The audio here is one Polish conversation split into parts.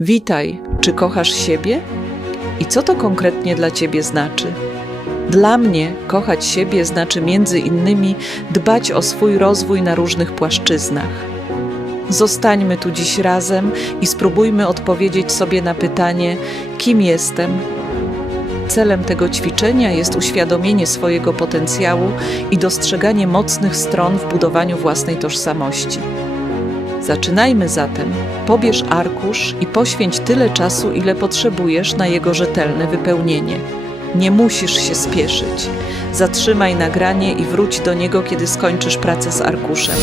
Witaj, czy kochasz siebie? I co to konkretnie dla ciebie znaczy? Dla mnie kochać siebie znaczy między innymi dbać o swój rozwój na różnych płaszczyznach. Zostańmy tu dziś razem i spróbujmy odpowiedzieć sobie na pytanie: kim jestem? Celem tego ćwiczenia jest uświadomienie swojego potencjału i dostrzeganie mocnych stron w budowaniu własnej tożsamości. Zaczynajmy zatem. Pobierz arkusz i poświęć tyle czasu, ile potrzebujesz na jego rzetelne wypełnienie. Nie musisz się spieszyć. Zatrzymaj nagranie i wróć do niego, kiedy skończysz pracę z arkuszem.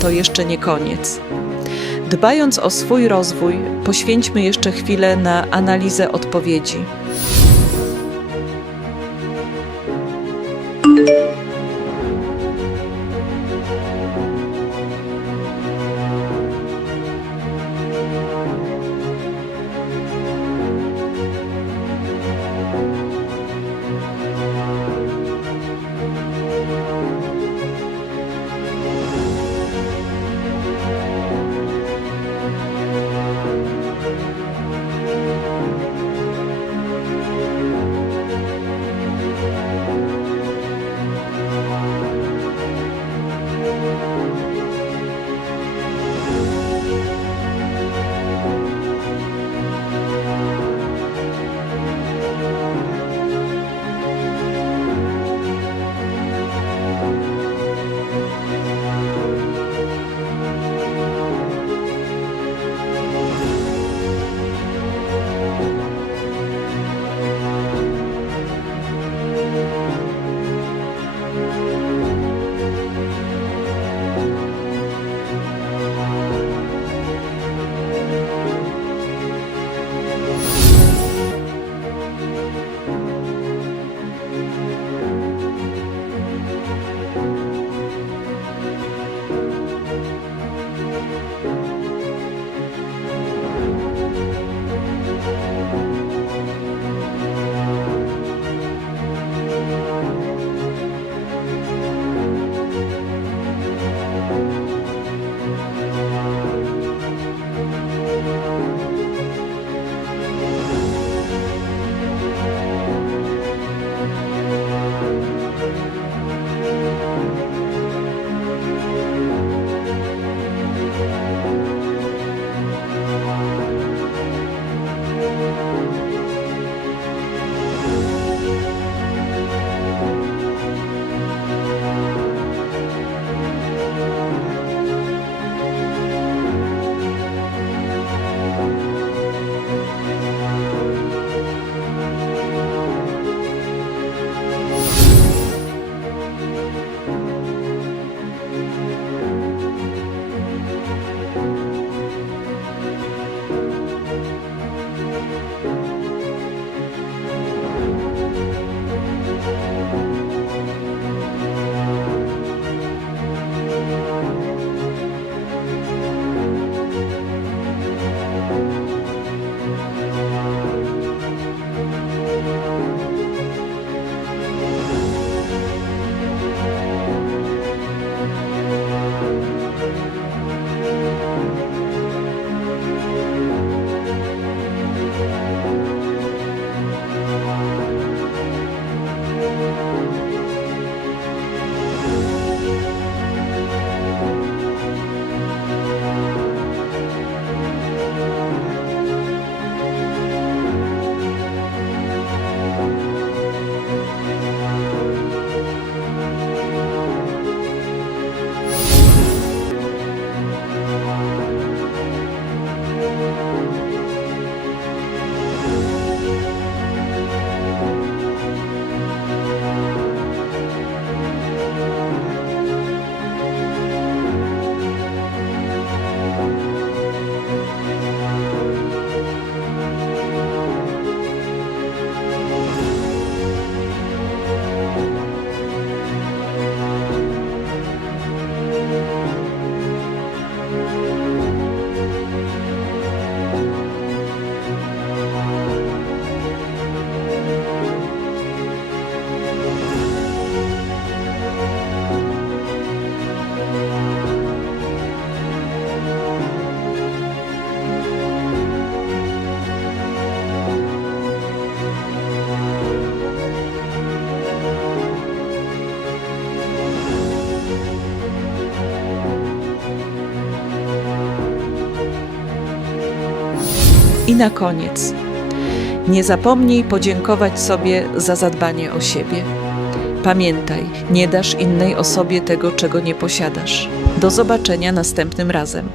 To jeszcze nie koniec. Dbając o swój rozwój, poświęćmy jeszcze chwilę na analizę odpowiedzi. I na koniec, nie zapomnij podziękować sobie za zadbanie o siebie. Pamiętaj, nie dasz innej osobie tego, czego nie posiadasz. Do zobaczenia następnym razem.